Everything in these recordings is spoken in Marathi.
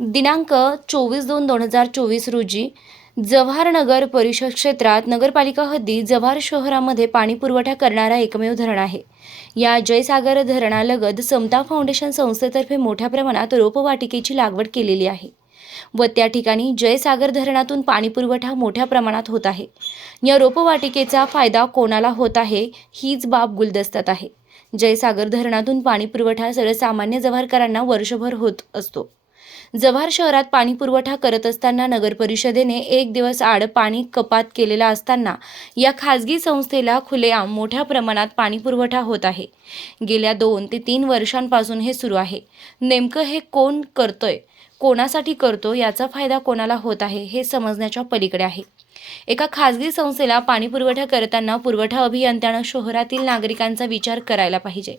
दिनांक चोवीस दोन दोन हजार चोवीस रोजी जव्हार नगर परिषद क्षेत्रात नगरपालिका हद्दी जव्हार शहरामध्ये पाणी पुरवठा करणारा एकमेव धरण आहे. या जयसागर धरणालगत समता फाउंडेशन संस्थेतर्फे मोठ्या प्रमाणात रोपवाटिकेची लागवड केलेली आहे व त्या ठिकाणी जयसागर धरणातून पाणी पुरवठा मोठ्या प्रमाणात होत आहे. या रोपवाटिकेचा फायदा कोणाला होत आहे हीच बाब गुलदस्त्यात आहे. जयसागर धरणातून पाणी पुरवठा सर्वसामान्य जव्हारकरांना वर्षभर होत असतो. जव्हार शहरात पाणी पुरवठा करत असताना नगर परिषदेने एक दिवस आड पाणी कपात केलेला असताना या खाजगी संस्थेला खुलेआम मोठ्या प्रमाणात पाणी पुरवठा होत आहे. गेल्या दोन ते तीन वर्षांपासून हे सुरू आहे. नेमकं हे कोण करतोय? कोणासाठी करतो? याचा फायदा कोणाला होत आहे? हे समजण्याच्या पलीकडे आहे. एका खाजगी संस्थेला पाणी पुरवठा करताना पुरवठा अभियंत्यानं शहरातील नागरिकांचा विचार करायला पाहिजे.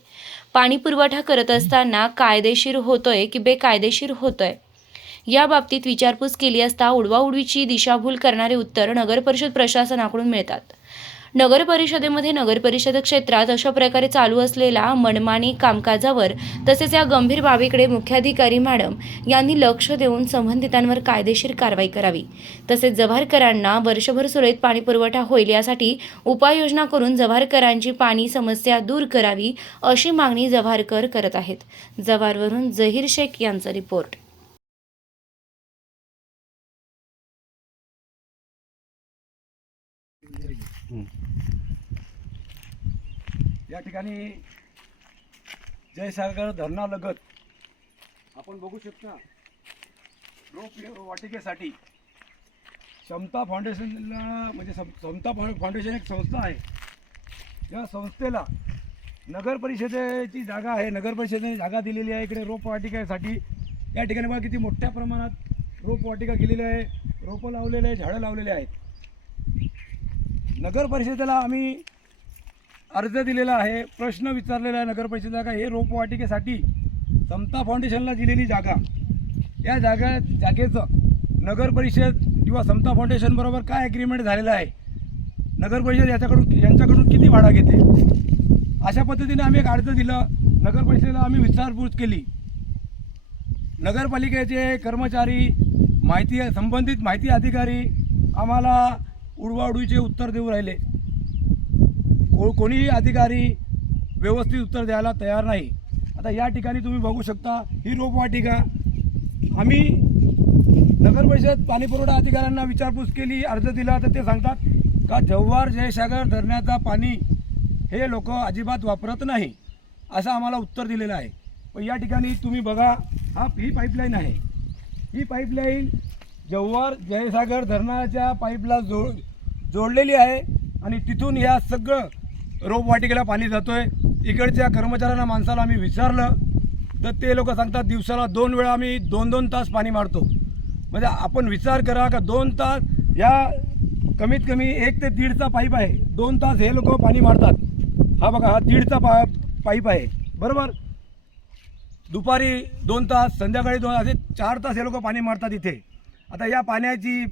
पाणी पुरवठा करत असताना कायदेशीर होतोय की बेकायदेशीर होतोय? या बाबतीत विचारपूस केली असता उडवाउडवीची दिशाभूल करणारे उत्तर नगरपरिषद प्रशासनाकडून मिळतात. नगर परिषदेमध्ये नगर परिषद क्षेत्रात अशा प्रकारे चालू असलेल्या मनमानी कामकाजावर तसेच या गंभीर बाबीकडे मुख्याधिकारी मॅडम यांनी लक्ष देऊन संबंधितांवर कायदेशीर कारवाई करावी. तसेच जव्हारकरांना वर्षभर सुरळीत पाणी पुरवठा होईल यासाठी उपाययोजना करून जव्हारकरांची पाणी समस्या दूर करावी अशी मागणी जव्हारकर करत आहेत. जव्हारवरून जहीर शेख यांचा रिपोर्ट. या ठिकाणी जयसागर धरणालगत आपण बघू शकता रोप वाटिकेसाठी समता फाउंडेशनला म्हणजे सम समता फाउंडेशन एक संस्था आहे. या संस्थेला नगर परिषदेची जागा आहे. नगर परिषदेने जागा दिलेली आहे इकडे रोपवाटिकेसाठी या ठिकाणी बघा किती मोठ्या प्रमाणात रोपवाटिका केलेली आहे. रोपं लावलेले आहे झाडं लावलेले आहेत. नगर परिषदेला आम्ही अर्ज दिलेला आहे प्रश्न विचारलेला आहे नगर परिषदेला का हे रोपवाटिकेसाठी समता फाउंडेशनला दिलेली जागा. या जागा जागेचं नगर परिषद किंवा समता फाउंडेशनबरोबर काय ॲग्रीमेंट झालेलं आहे? नगर परिषद याच्याकडून यांच्याकडून किती भाडा घेते? अशा पद्धतीने आम्ही एक अर्ज दिलं. नगर परिषदेला आम्ही विचारपूस केली. नगरपालिकेचे कर्मचारी माहिती संबंधित माहिती अधिकारी आम्हाला उडवाउडवीचे उत्तर देऊ राहिले. को कोणीही अधिकारी व्यवस्थित उत्तर द्यायला तयार नाही. आता या ठिकाणी तुम्ही बघू शकता ही रोपवाटिका. आम्ही नगर परिषद पाणीपुरवठा अधिकाऱ्यांना विचारपूस केली अर्ज दिला तर ते सांगतात का जव्हार जयसागर धरणाचा पाणी हे लोक अजिबात वापरत नाही असं आम्हाला उत्तर दिलेलं आहे. पण या ठिकाणी तुम्ही बघा हा ही पाईपलाईन आहे. ही पाईपलाईन जव्हार जयसागर धरणाच्या पाईपला जोड जोडलेली आहे आणि तिथून या सगळं रोपवाटिकेला पाणी जातो आहे इकडच्या कर्मचाऱ्यांना माणसाला आम्ही विचारलं तर ते लोक सांगतात दिवसाला दोन वेळा आम्ही दोन दोन तास पाणी मारतो. म्हणजे आपण विचार करा का दोन तास या कमीत कमी एक ते दीडचा पाईप आहे. दोन तास हे लोक पाणी मारतात. हा बघा हा दीडचा पा पाईप आहे. बरोबर? दुपारी दोन तास संध्याकाळी दोन असे चार तास हे लोक पाणी मारतात इथे. आता या पाण्याची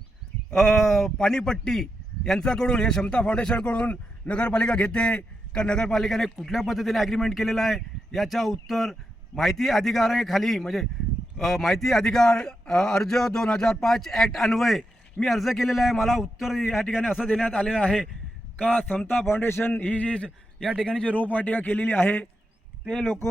पाणीपट्टी यांच्याकडून हे क्षमता फाउंडेशनकडून नगरपालिका घेते का नगरपालिकेने कुठल्या पद्धतीने ॲग्रीमेंट केलेलं आहे? याच्या उत्तर माहिती अधिकाराखाली म्हणजे माहिती अधिकार अर्ज दोन हजार पाच ॲक्ट अन्वये मी अर्ज केलेला आहे. मला उत्तर या ठिकाणी असं देण्यात आलेलं आहे का समता फाउंडेशन ही जी या ठिकाणी जी रोपवाटिका केलेली आहे ते लोक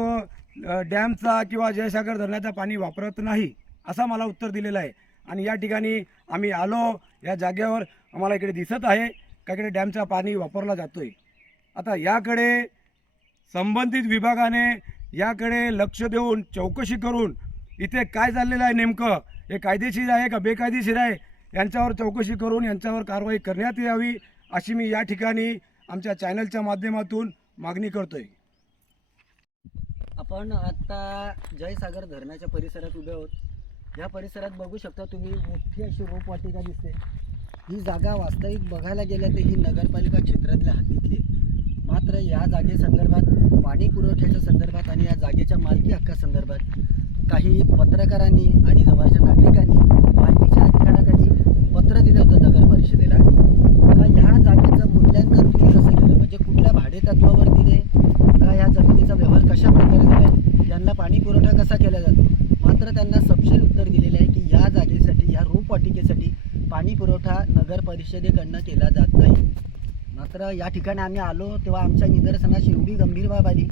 डॅमचा किंवा जयसागर धरणाचा पाणी वापरत नाही असा मला उत्तर दिलेलं आहे. आणि या ठिकाणी आम्ही आलो. या जागेवर आम्हाला इकडे दिसत आहे काहीकडे डॅमचा पाणी वापरला जातो आहे आता याकडे संबंधित विभागाने याकडे लक्ष देऊन चौकशी करून इथे काय चाललेलं आहे नेमकं हे कायदेशीर आहे का बेकायदेशीर आहे यांच्यावर चौकशी करून यांच्यावर कारवाई करण्यात यावी अशी मी या ठिकाणी आमच्या चॅनलच्या माध्यमातून मागणी करतोय. आपण आता जयसागर धरणाच्या परिसरात उभे आहोत. या परिसरात बघू शकता तुम्ही मोठी अशी रोपवाटिका दिसते. ही जागा वास्तविक बघायला गेल्या तर ही नगरपालिका क्षेत्रातल्या हद्दीतली आहे. मात्र या जागेसंदर्भात पाणी पुरवठ्याच्या संदर्भात आणि या जागेच्या मालकी हक्कासंदर्भात काही पत्रकारांनी आणि जवळच्या नागरिकांनी मालकीच्या अधिकाऱ्याकडे पत्र दिलं होतं नगर परिषदेला का ह्या जागेचं मूल्यांकन तुम्ही कसं केलं म्हणजे कुठल्या भाडे तत्वावर दिले का ह्या जमिनीचा व्यवहार कशा प्रकारे झाला यांना पाणी पुरवठा कसा केला जातो मात्र त्यांना सपशेल उत्तर दिलेलं आहे की या जागेसाठी या रोपवाटिकेसाठी पाणी पुरवठा नगर परिषदेकडनं केला जात नाही. मात्र या ठिकाणी आम्ही आलो तेव्हा आमच्या निदर्शनाशी एवढी गंभीर बाब आली.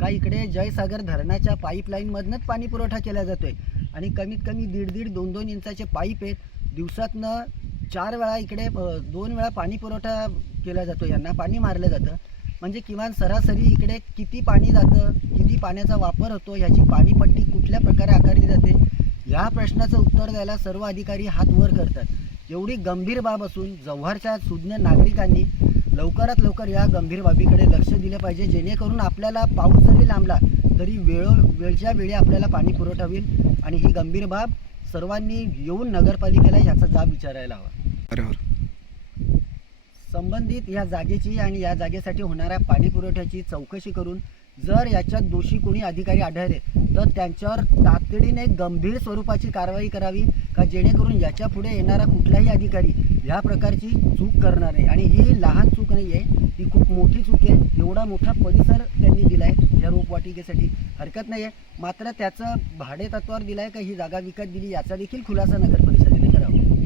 का इकडे जयसागर धरणाच्या पाईपलाईनमधनंच पाणी पुरवठा केला जातोय आणि कमीत कमी दीड दीड दोन दोन इंचाचे पाईप आहेत. दिवसातनं चार वेळा इकडे दोन वेळा पाणी पुरवठा केला जातो यांना पाणी मारलं जातं. म्हणजे किमान सरासरी इकडे किती पाणी जातं किती पाण्याचा वापर होतो ह्याची पाणीपट्टी कुठल्या प्रकारे आकारली जाते ह्या प्रश्नाचं उत्तर द्यायला सर्व अधिकारी हात वर करतात. एवढी गंभीर बाब असून जव्हारच्या सुज्ञ नागरिकांनी लवकरात लवकर या गंभीर बाबीकडे लक्ष दिलं पाहिजे जेणेकरून आपल्याला पाऊस जरी लांबला तरी वेळो वेळच्या वेळी आपल्याला पाणी पुरवठा होईल आणि ही गंभीर बाब सर्वांनी येऊन नगरपालिकेला याचा जाब विचारायला हवा. बरोबर. संबंधित या जागेची आणि या जागेसाठी होणाऱ्या पाणी पुरवठ्याची चौकशी करून जर याच्यात दोषी कोणी अधिकारी आढळले तर त्यांच्यावर तातडीने गंभीर स्वरूपाची कारवाई करावी का जेणेकरून याच्यापुढे येणारा कुठलाही अधिकारी ह्या प्रकारची चूक करणार नाही. आणि ही लहान चूक नाही आहे ही खूप मोठी चूक आहे. एवढा मोठा परिसर त्यांनी दिला आहे या रोपवाटिकेसाठी. हरकत नाही आहे. मात्र त्याचं भाडेतत्वावर दिलं आहे का ही जागा विकत दिली याचा देखील खुलासा नगर परिषदेने करावा.